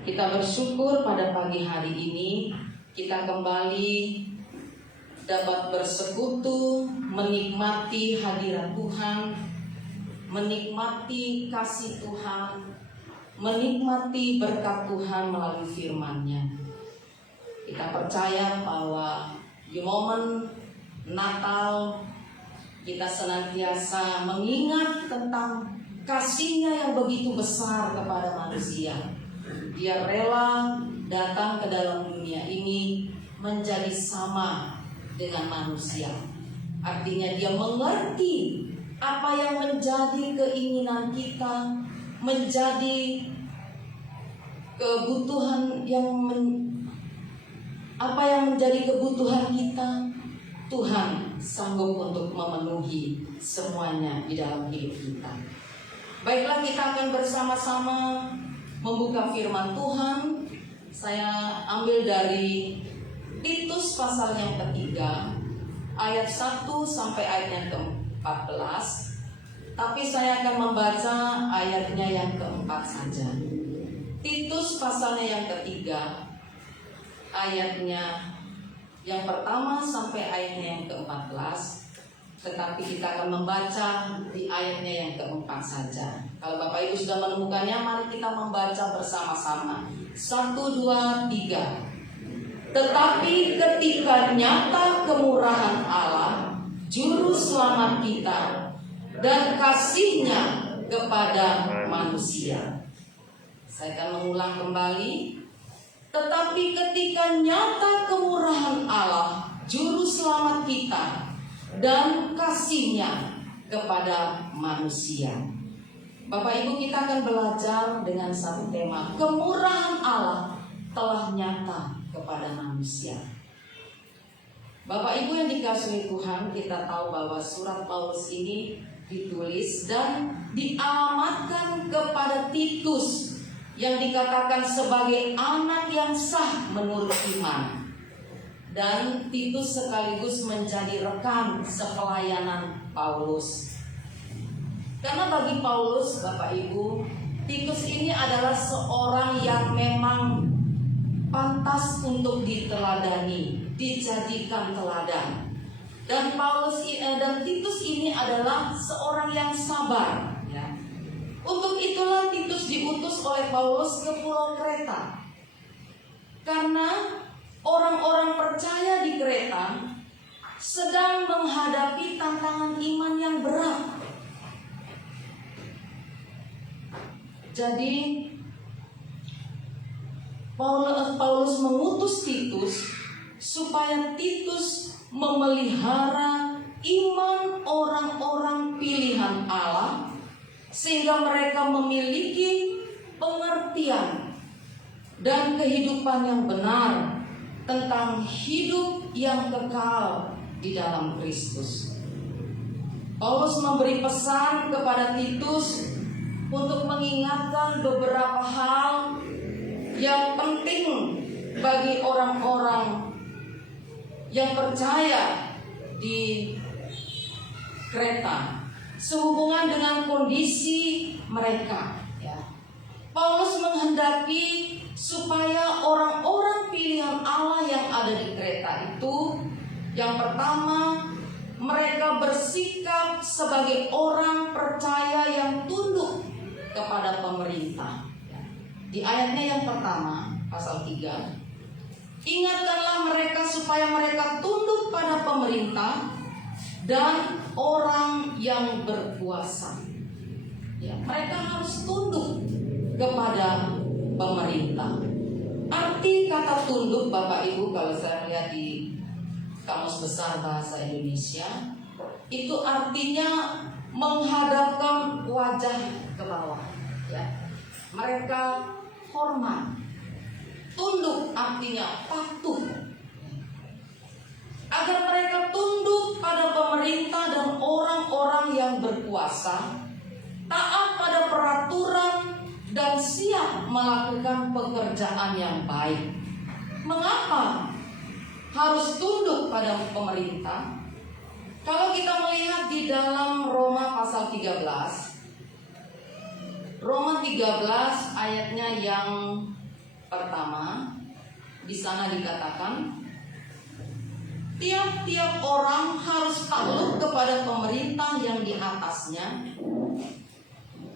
Kita bersyukur pada pagi hari ini kita kembali dapat bersekutu, menikmati hadirat Tuhan, menikmati kasih Tuhan, menikmati berkat Tuhan melalui firman-Nya. Kita percaya bahwa di momen Natal kita senantiasa mengingat tentang kasih-Nya yang begitu besar kepada manusia. Dia rela datang ke dalam dunia ini menjadi sama dengan manusia. Artinya dia mengerti apa yang menjadi keinginan kita, menjadi kebutuhan apa yang menjadi kebutuhan kita. Tuhan sanggup untuk memenuhi semuanya di dalam hidup kita. Baiklah, kita akan bersama-sama membuka firman Tuhan. Saya ambil dari Titus pasal yang ketiga, ayat 1 sampai ayatnya ke-14. Tapi saya akan membaca ayatnya yang keempat saja. Titus pasalnya yang ketiga, ayatnya yang pertama sampai ayatnya yang ke-14. Tetapi kita akan membaca di ayatnya yang keempat saja. Kalau Bapak Ibu sudah menemukannya, mari kita membaca bersama-sama. 1, 2, 3. Tetapi ketika nyata kemurahan Allah, Juru Selamat kita, dan kasih-Nya kepada manusia. Saya akan mengulang kembali. Tetapi ketika nyata kemurahan Allah, Juru Selamat kita, dan kasih-Nya kepada manusia. Bapak Ibu, kita akan belajar dengan satu tema, kemurahan Allah telah nyata kepada manusia. Bapak Ibu yang dikasihi Tuhan, kita tahu bahwa surat Paulus ini ditulis dan dialamatkan kepada Titus yang dikatakan sebagai anak yang sah menurut iman. Dan Titus sekaligus menjadi rekan sepelayanan Paulus. Karena bagi Paulus, Bapak Ibu, Titus ini adalah seorang yang memang pantas untuk diteladani, dijadikan teladan. Dan Titus ini adalah seorang yang sabar. Ya. Untuk itulah Titus diutus oleh Paulus ke Pulau Kreta. Karena orang-orang percaya di Kreta sedang menghadapi tantangan iman yang berat. Jadi Paulus mengutus Titus supaya Titus memelihara iman orang-orang pilihan Allah, sehingga mereka memiliki pengertian dan kehidupan yang benar tentang hidup yang kekal di dalam Kristus. Paulus memberi pesan kepada Titus untuk mengingatkan beberapa hal yang penting bagi orang-orang yang percaya di Kreta sehubungan dengan kondisi mereka. Paulus menghendaki supaya orang-orang pilihan Allah yang ada di Kreta itu, yang pertama, mereka bersikap sebagai orang percaya yang tunduk kepada pemerintah. Di ayatnya yang pertama, pasal 3, ingatkanlah mereka supaya mereka tunduk pada pemerintah dan orang yang berkuasa. Mereka harus tunduk kepada pemerintah. Arti kata tunduk, Bapak Ibu, kalau saya lihat di Kamus Besar Bahasa Indonesia, itu artinya menghadapkan wajah ke bawah. Mereka hormat. Tunduk artinya patuh. Agar mereka tunduk pada pemerintah dan orang-orang yang berkuasa, taat pada peraturan dan siap melakukan pekerjaan yang baik. Mengapa harus tunduk pada pemerintah? Kalau kita melihat di dalam Roma pasal 13, Roma 13 ayatnya yang Pertama, di sana dikatakan tiap-tiap orang harus takluk kepada pemerintah yang di atasnya,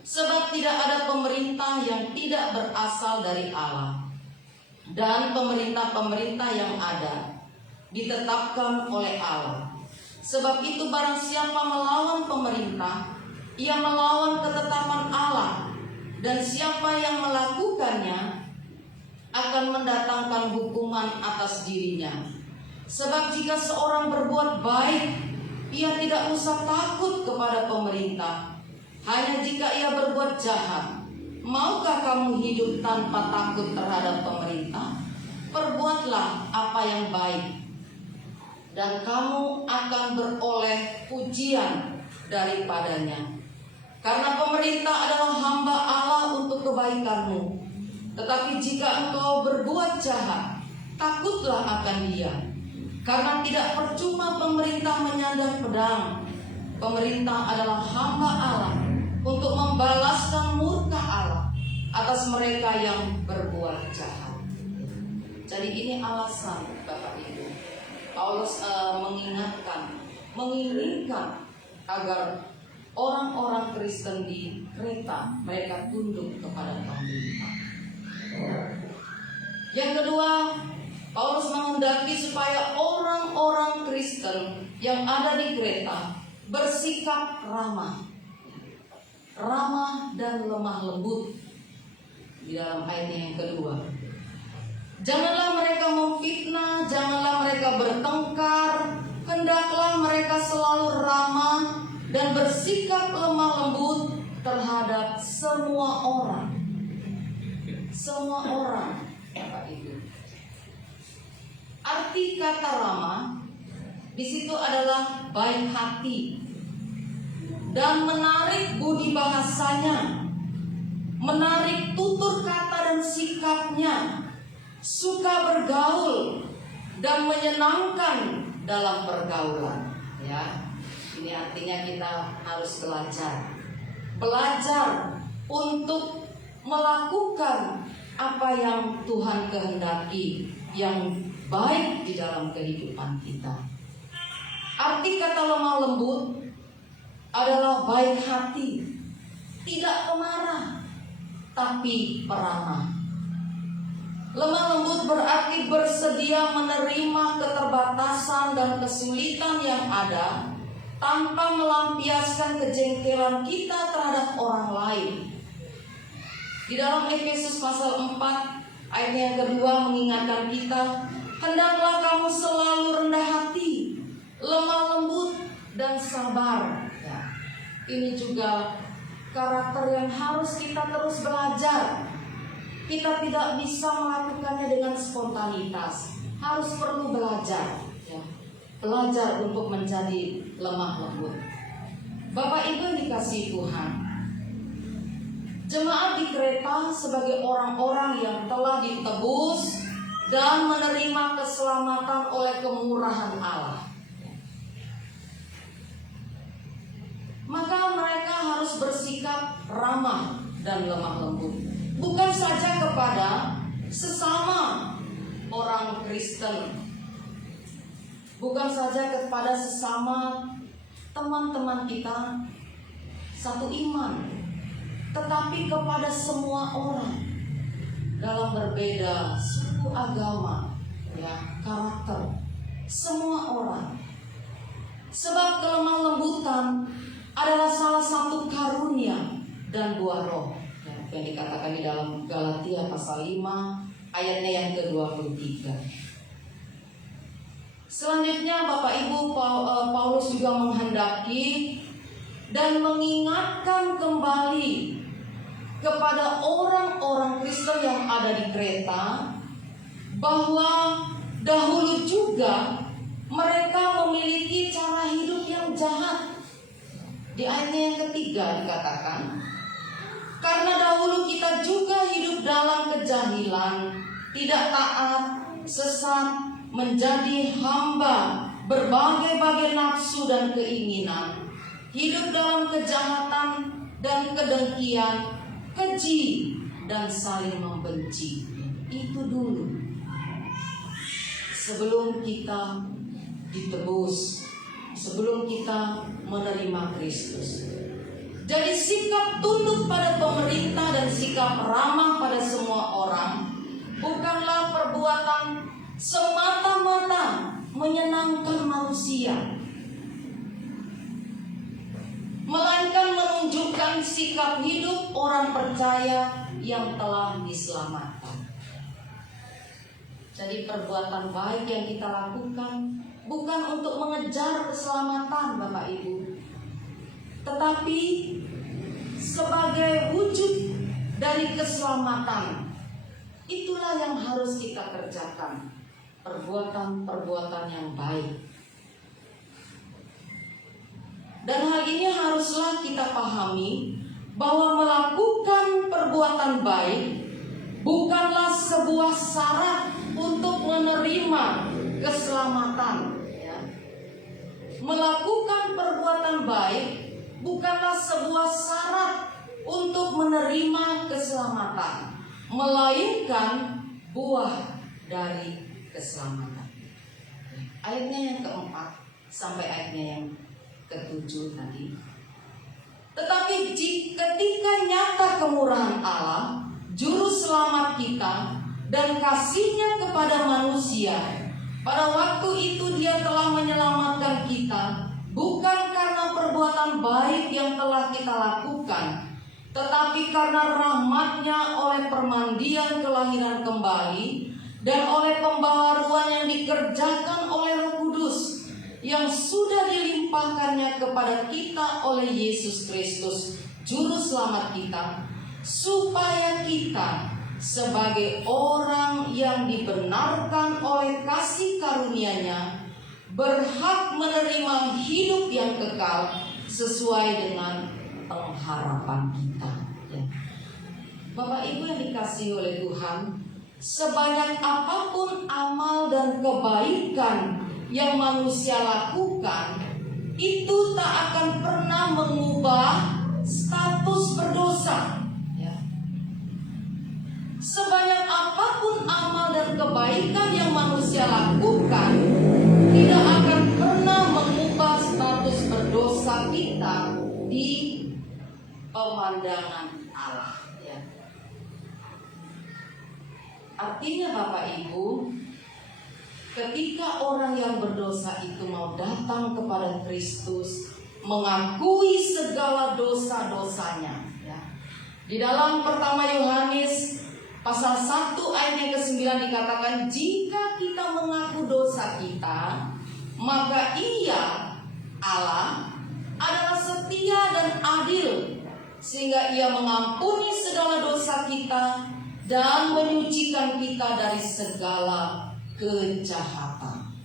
sebab tidak ada pemerintah yang tidak berasal dari Allah, dan pemerintah-pemerintah yang ada ditetapkan oleh Allah. Sebab itu barang siapa melawan pemerintah, ia melawan ketetapan Allah, dan siapa yang melakukannya akan mendatangkan hukuman atas dirinya. Sebab jika seorang berbuat baik, ia tidak usah takut kepada pemerintah. Hanya jika ia berbuat jahat. Maukah kamu hidup tanpa takut terhadap pemerintah? Perbuatlah apa yang baik, dan kamu akan beroleh pujian daripadanya. Karena pemerintah adalah hamba Allah untuk kebaikanmu. Tetapi jika engkau berbuat jahat, takutlah akan dia. Karena tidak percuma pemerintah menyandang pedang. Pemerintah adalah hamba Allah untuk membalaskan murka Allah atas mereka yang berbuat jahat. Jadi ini alasan Bapak Ibu, Paulus menginginkan agar orang-orang Kristen di Kreta mereka tunduk kepada pemerintah. Yang kedua, Paulus menghendaki supaya orang-orang Kristen yang ada di Kreta bersikap ramah dan lemah lembut. Di dalam ayat yang kedua, janganlah mereka memfitnah, janganlah mereka bertengkar, hendaklah mereka selalu ramah dan bersikap lemah lembut terhadap semua orang. Semua orang, Bapak Ibu. Arti kata ramah di situ adalah baik hati dan menarik budi bahasanya, menarik tutur kata dan sikapnya, suka bergaul dan menyenangkan dalam pergaulan. Ya, ini artinya kita harus belajar untuk melakukan apa yang Tuhan kehendaki, yang baik di dalam kehidupan kita. Arti kata lemah lembut adalah baik hati, tidak pemarah, tapi peramah. Lemah lembut berarti bersedia menerima keterbatasan dan kesulitan yang ada tanpa melampiaskan kejengkelan kita terhadap orang lain. Di dalam Efesus pasal 4 ayat yang kedua mengingatkan kita, hendaklah kamu selalu rendah hati, lemah lembut dan sabar. Ya, ini juga karakter yang harus kita terus belajar. Kita tidak bisa melakukannya dengan spontanitas, harus perlu belajar. Ya, belajar untuk menjadi lemah lembut. Bapak Ibu yang dikasihi Tuhan, jemaat di Kreta sebagai orang-orang yang telah ditebus dan menerima keselamatan oleh kemurahan Allah, maka mereka harus bersikap ramah dan lemah lembut, bukan saja kepada sesama orang Kristen, bukan saja kepada sesama teman-teman kita satu iman, tetapi kepada semua orang dalam berbeda suku, agama, ya, karakter, semua orang. Sebab kelemah lembutan adalah salah satu karunia dan buah roh, ya, yang dikatakan di dalam Galatia pasal 5 ayatnya yang ke-23. Selanjutnya Bapak Ibu, Paulus juga menghendaki dan mengingatkan kembali kepada orang-orang Kristen yang ada di Kreta bahwa dahulu juga mereka memiliki cara hidup yang jahat. Di ayatnya yang ketiga dikatakan, karena dahulu kita juga hidup dalam kejahilan, tidak taat, sesat, menjadi hamba berbagai-bagai nafsu dan keinginan, hidup dalam kejahatan dan kedengkian, keji dan saling membenci. Itu itu dulu sebelum kita ditebus, sebelum kita menerima Kristus. Jadi sikap tunduk pada pemerintah dan sikap ramah pada semua orang bukanlah perbuatan semata-mata menyenangkan manusia, melainkan menunjukkan sikap hidup orang percaya yang telah diselamatkan. Jadi perbuatan baik yang kita lakukan bukan untuk mengejar keselamatan Bapak Ibu, tetapi sebagai wujud dari keselamatan. Itulah yang harus kita kerjakan, perbuatan-perbuatan yang baik. Dan hal ini haruslah kita pahami bahwa melakukan perbuatan baik bukanlah sebuah syarat untuk menerima keselamatan. Ya. Melakukan perbuatan baik bukanlah sebuah syarat untuk menerima keselamatan, melainkan buah dari keselamatan. Ayatnya yang keempat sampai ayatnya yang ketujuh tadi. Tetapi ketika nyata kemurahan Allah, juru selamat kita dan kasih-Nya kepada manusia, pada waktu itu Dia telah menyelamatkan kita, bukan karena perbuatan baik yang telah kita lakukan, tetapi karena rahmat-Nya oleh permandian kelahiran kembali dan oleh pembaharuan yang dikerjakan oleh Roh Kudus yang sudah dilimpahkannya kepada kita oleh Yesus Kristus, Juru Selamat kita, supaya kita sebagai orang yang dibenarkan oleh kasih karunia-Nya berhak menerima hidup yang kekal sesuai dengan pengharapan kita. Ya. Bapak Ibu yang dikasihi oleh Tuhan, sebanyak apapun amal dan kebaikan yang manusia lakukan, itu tak akan pernah mengubah status berdosa. Ya. Sebanyak apapun amal dan kebaikan yang manusia lakukan, tidak akan pernah mengubah status berdosa kita di pemandangan Allah. Ya. Artinya Bapak Ibu, ketika orang yang berdosa itu mau datang kepada Kristus, mengakui segala dosa-dosanya, ya. Di dalam pertama Yohanes pasal 1 ayat yang ke-9 dikatakan, jika kita mengaku dosa kita, maka Ia, Allah, adalah setia dan adil, sehingga Ia mengampuni segala dosa kita dan menyucikan kita dari segala kejahatan.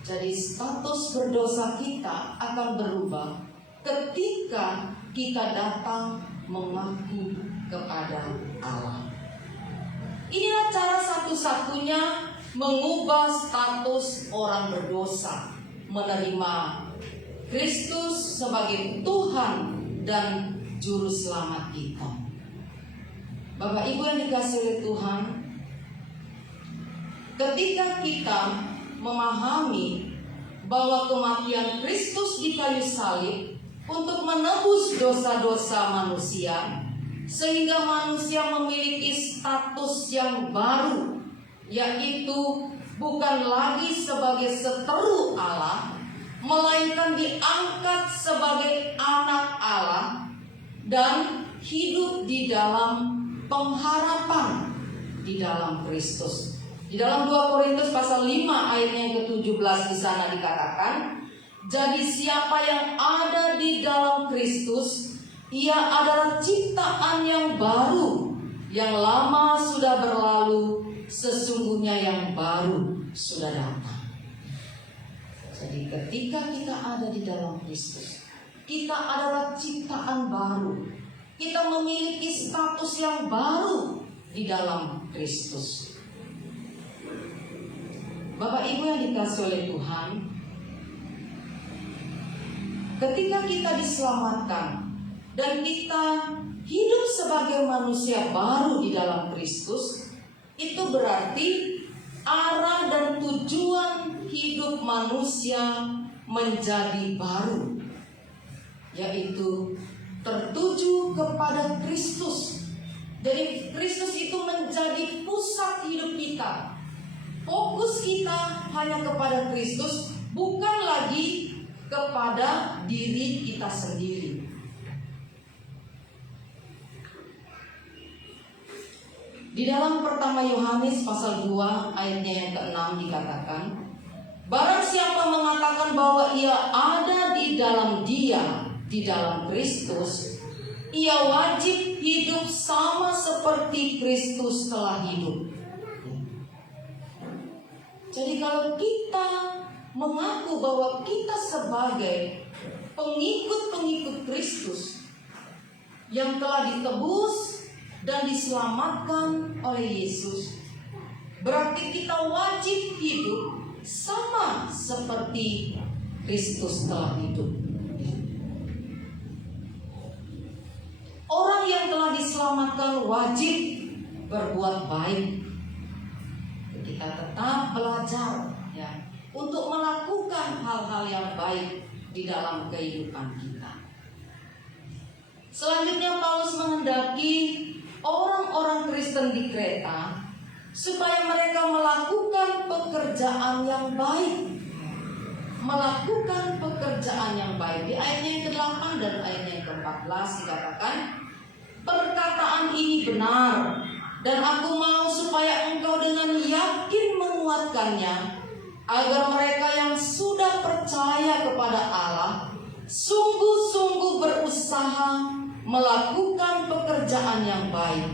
Jadi status berdosa kita akan berubah ketika kita datang mengaku kepada Allah. Inilah cara satu-satunya mengubah status orang berdosa, menerima Kristus sebagai Tuhan dan Juru Selamat kita. Bapak Ibu yang dikasihi oleh Tuhan, ketika kita memahami bahwa kematian Kristus di kayu salib untuk menebus dosa-dosa manusia, sehingga manusia memiliki status yang baru, yaitu bukan lagi sebagai seteru Allah, melainkan diangkat sebagai anak Allah dan hidup di dalam pengharapan di dalam Kristus. Di dalam 2 Korintus pasal 5 ayatnya yang ke-17 di sana dikatakan, jadi siapa yang ada di dalam Kristus, ia adalah ciptaan yang baru, yang lama sudah berlalu, sesungguhnya yang baru sudah datang. Jadi ketika kita ada di dalam Kristus, kita adalah ciptaan baru. Kita memiliki status yang baru di dalam Kristus. Bapak Ibu yang dikasihi oleh Tuhan, ketika kita diselamatkan dan kita hidup sebagai manusia baru di dalam Kristus, itu berarti arah dan tujuan hidup manusia menjadi baru, yaitu tertuju kepada Kristus. Jadi Kristus itu menjadi pusat hidup kita. Fokus kita hanya kepada Kristus, bukan lagi kepada diri kita sendiri. Di dalam pertama Yohanes pasal 2 ayatnya yang ke-6 dikatakan, barang siapa mengatakan bahwa ia ada di dalam Dia, di dalam Kristus, ia wajib hidup sama seperti Kristus telah hidup. Jadi kalau kita mengaku bahwa kita sebagai pengikut-pengikut Kristus yang telah ditebus dan diselamatkan oleh Yesus, berarti kita wajib hidup sama seperti Kristus telah hidup. Orang yang telah diselamatkan wajib berbuat baik. Kita tetap belajar ya untuk melakukan hal-hal yang baik di dalam kehidupan kita. Selanjutnya Paulus menghendaki orang-orang Kristen di Kreta supaya mereka melakukan pekerjaan yang baik. Melakukan pekerjaan yang baik. Di ayatnya yang ke-8 dan ayatnya yang ke-14 dikatakan, perkataan ini benar, dan aku mau supaya engkau dengan yakin menguatkannya, agar mereka yang sudah percaya kepada Allah sungguh-sungguh berusaha melakukan pekerjaan yang baik.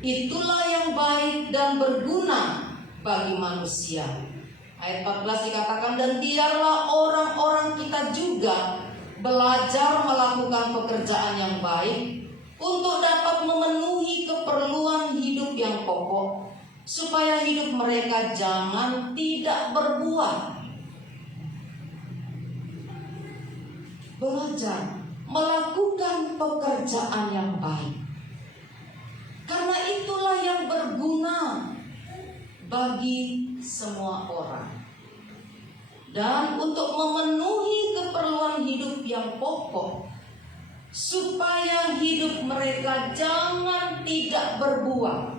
Itulah yang baik dan berguna bagi manusia. Ayat 14 dikatakan, dan biarlah orang-orang kita juga belajar melakukan pekerjaan yang baik untuk dapat memenuhi keperluan hidup yang pokok, supaya hidup mereka jangan tidak berbuah. Belajar melakukan pekerjaan yang baik, karena itulah yang berguna bagi semua orang, dan untuk memenuhi keperluan hidup yang pokok, supaya hidup mereka jangan tidak berbuah.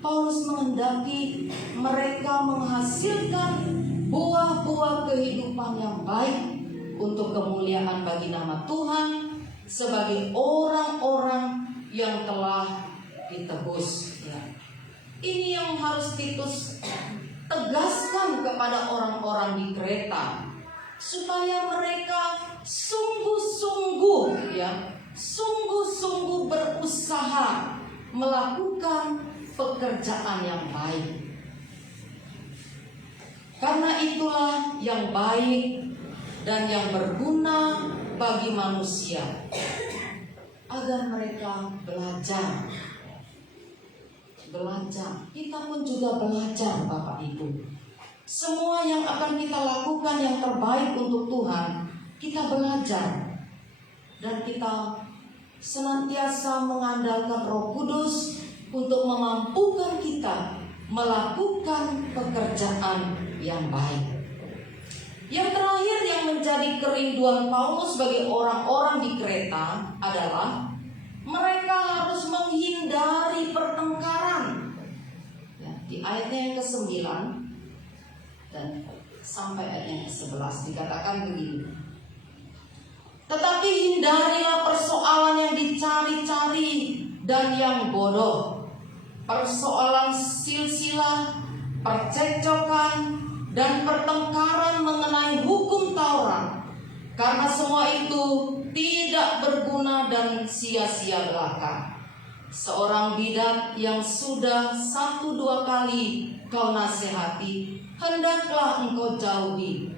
Paulus menghendaki mereka menghasilkan buah-buah kehidupan yang baik untuk kemuliaan bagi nama Tuhan sebagai orang-orang yang telah ditebus. Ini yang harus Titus tegaskan kepada orang-orang di Kreta, supaya mereka sungguh-sungguh berusaha melakukan pekerjaan yang baik. Karena itulah yang baik dan yang berguna bagi manusia, agar mereka belajar. Kita pun juga belajar, Bapak Ibu. Semua yang akan kita lakukan yang terbaik untuk Tuhan, kita belajar. Dan kita senantiasa mengandalkan Roh Kudus untuk memampukan kita melakukan pekerjaan yang baik. Yang terakhir yang menjadi kerinduan Paulus bagi orang-orang di Kreta adalah mereka harus menghindari pertengkaran. Di ayatnya yang ke-9 dan sampai ayatnya yang ke-11 dikatakan begini, tetapi hindarilah persoalan yang dicari-cari dan yang bodoh, persoalan silsilah, percekcokan, dan pertengkaran mengenai hukum Taurat, karena semua itu tidak berguna dan sia-sia belaka. Seorang bidat yang sudah 1-2 kali kau nasihati, hendaklah engkau jauhi.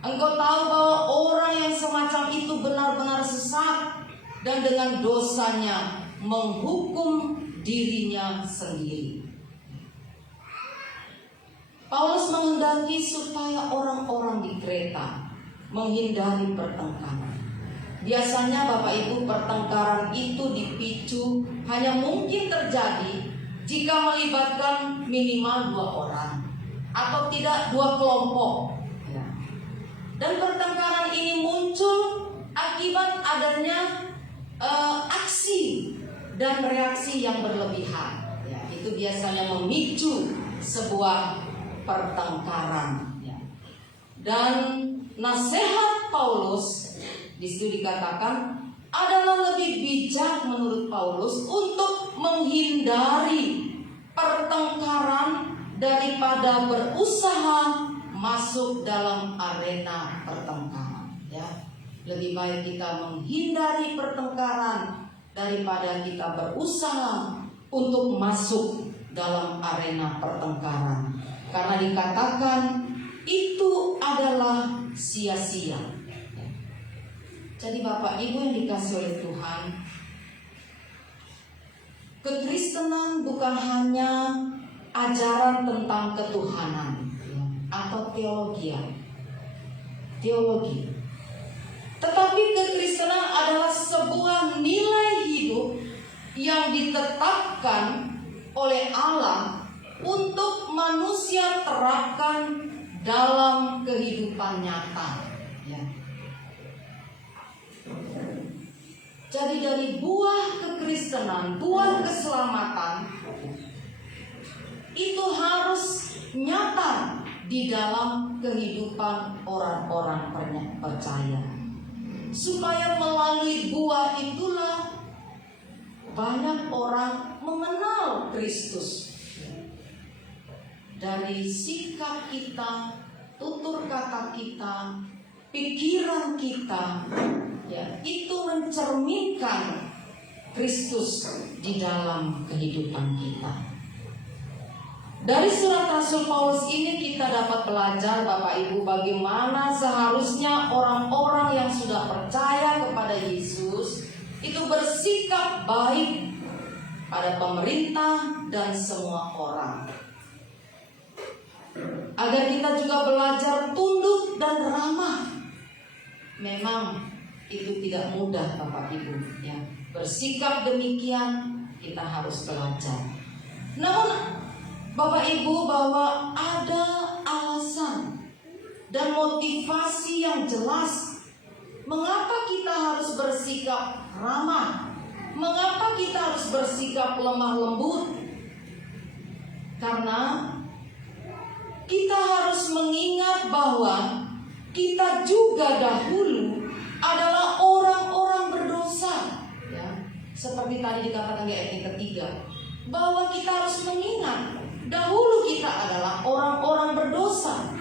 Engkau tahu bahwa orang yang semacam itu benar-benar sesat dan dengan dosanya menghukum dirinya sendiri. Paulus menghendaki supaya orang-orang di Kreta menghindari pertengkaran. Biasanya Bapak Ibu, pertengkaran itu dipicu hanya mungkin terjadi jika melibatkan minimal 2 orang atau tidak 2 kelompok. Ya. Dan pertengkaran ini muncul akibat adanya aksi dan reaksi yang berlebihan. Ya, itu biasanya memicu sebuah pertengkaran. Ya. Dan nasihat Paulus di situ dikatakan adalah lebih bijak menurut Paulus untuk menghindari pertengkaran daripada berusaha masuk dalam arena pertengkaran. Ya, lebih baik kita menghindari pertengkaran daripada kita berusaha untuk masuk dalam arena pertengkaran. Karena dikatakan itu adalah sia-sia. Jadi Bapak Ibu yang dikasih oleh Tuhan, kekristenan bukan hanya ajaran tentang ketuhanan atau teologi. Tetapi kekristenan adalah sebuah nilai hidup yang ditetapkan oleh Allah untuk manusia terapkan dalam kehidupan nyata. Ya. Jadi dari buah kekristenan, buah keselamatan itu harus nyata di dalam kehidupan orang-orang percaya. Supaya melalui buah itulah banyak orang mengenal Kristus. Dari sikap kita, tutur kata kita, pikiran kita, ya, itu mencerminkan Kristus di dalam kehidupan kita. Dari surat Rasul Paulus ini kita dapat belajar Bapak Ibu bagaimana seharusnya orang-orang yang sudah percaya kepada Yesus itu bersikap baik pada pemerintah dan semua orang. Agar kita juga belajar tunduk dan ramah. Memang itu tidak mudah Bapak Ibu, ya. Bersikap demikian kita harus belajar. Namun Bapak Ibu, bahwa ada alasan dan motivasi yang jelas mengapa kita harus bersikap ramah, mengapa kita harus bersikap lemah lembut. Karena kita harus mengingat bahwa kita juga dahulu adalah orang-orang berdosa, ya. Seperti tadi dikatakan di ayat yang ketiga, bahwa kita harus mengingat dahulu kita adalah orang-orang berdosa.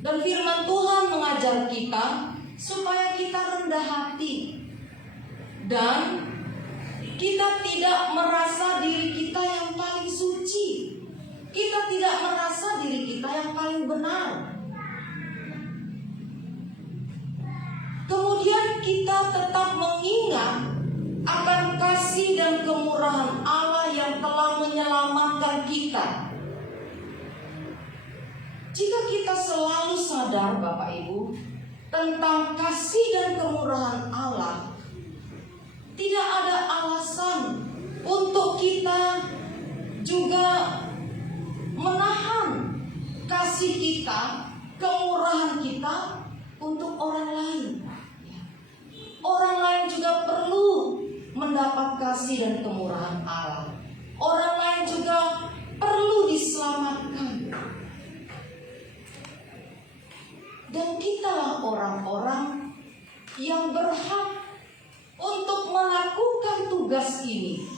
Dan firman Tuhan mengajar kita supaya kita rendah hati dan kita tidak merasa diri kita yang paling suci. Kita tidak merasa diri kita yang paling benar. Kemudian kita tetap mengingat akan kasih dan kemurahan Allah yang telah menyelamatkan kita. Jika kita selalu sadar Bapak Ibu tentang kasih dan kemurahan Allah, tidak ada alasan untuk kita juga menahan kasih kita, kemurahan kita untuk orang lain. Orang lain juga perlu mendapat kasih dan kemurahan Allah. Orang lain juga perlu diselamatkan. Dan kitalah orang-orang yang berhak untuk melakukan tugas ini.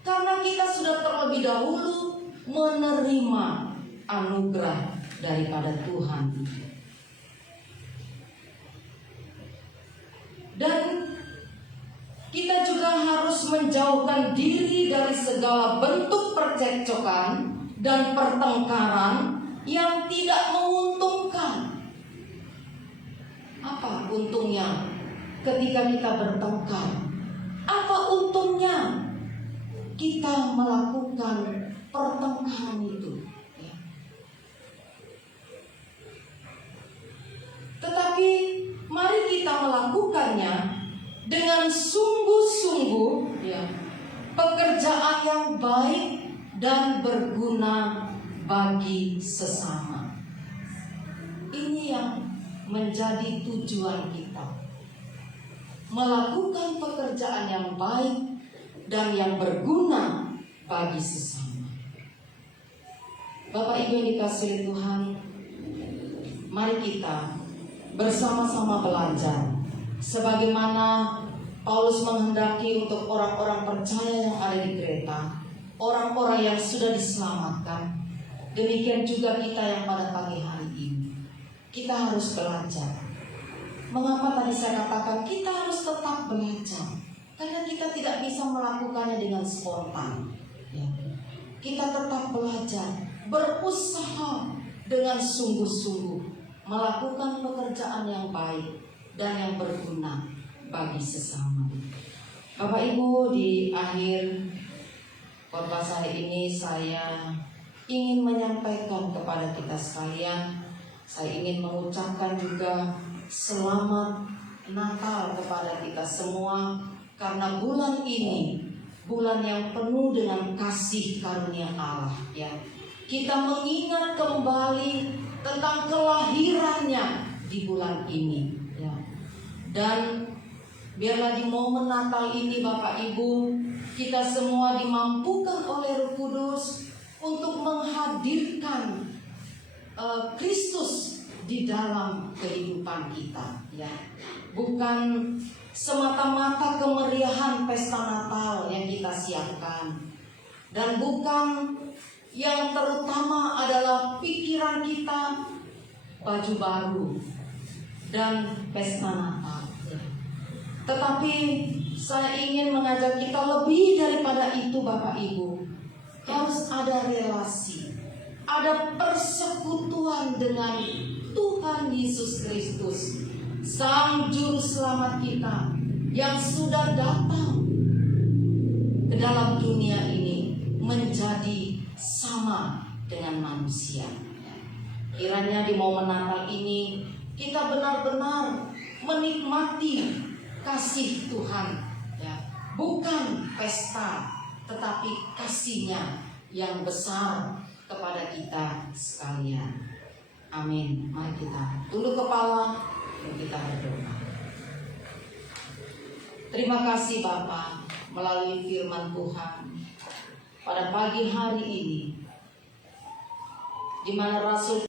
Karena kita sudah terlebih dahulu menerima anugerah daripada Tuhan. Dan kita juga harus menjauhkan diri dari segala bentuk percekcokan dan pertengkaran yang tidak menguntungkan. Apa untungnya ketika kita bertengkar? Apa untungnya kita melakukan pertengkaran itu? Tetapi mari kita melakukan melakukannya dengan sungguh-sungguh, ya, pekerjaan yang baik dan berguna bagi sesama. Ini yang menjadi tujuan kita, melakukan pekerjaan yang baik dan yang berguna bagi sesama. Bapak Ibu yang dikasihi Tuhan, mari kita bersama-sama belajar sebagaimana Paulus menghendaki untuk orang-orang percaya yang ada di Kreta, orang-orang yang sudah diselamatkan. Demikian juga kita yang pada pagi hari ini, kita harus belajar. Mengapa tadi saya katakan kita harus tetap belajar? Karena kita tidak bisa melakukannya dengan spontan, ya. Kita tetap belajar, berusaha dengan sungguh-sungguh melakukan pekerjaan yang baik dan yang berguna bagi sesama. Bapak Ibu, di akhir khotbah saya ini saya ingin menyampaikan kepada kita sekalian, saya ingin mengucapkan juga selamat Natal kepada kita semua, karena bulan ini bulan yang penuh dengan kasih karunia Allah, ya. Kita mengingat kembali tentang kelahirannya di bulan ini, ya. Dan biarlah di momen Natal ini Bapak Ibu, kita semua dimampukan oleh Roh Kudus untuk menghadirkan Kristus di dalam kehidupan kita, ya. Bukan semata-mata kemeriahan pesta Natal yang kita siapkan, dan bukan yang terutama adalah pikiran kita baju baru dan pesta Natal, ya. Tetapi saya ingin mengajak kita lebih daripada itu Bapak Ibu. Harus ada relasi, ada persekutuan dengan Tuhan Yesus Kristus, Sang Juru Selamat kita, yang sudah datang ke dalam dunia ini menjadi sama dengan manusia. Kiranya di momen Natal ini kita benar-benar menikmati kasih Tuhan, ya. Bukan pesta, tetapi kasih-Nya yang besar kepada kita sekalian. Amin. Mari kita tunduk kepala dan kita berdoa. Terima kasih Bapa, melalui firman Tuhan pada pagi hari ini, di mana Rasul